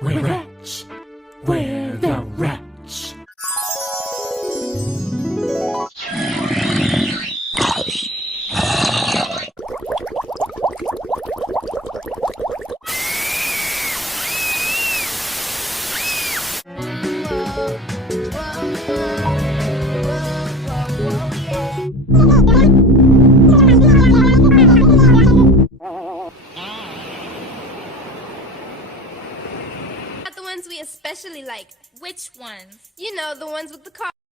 We're rich. We're the rich. The ones we especially like. Which ones? You know, the ones with the car.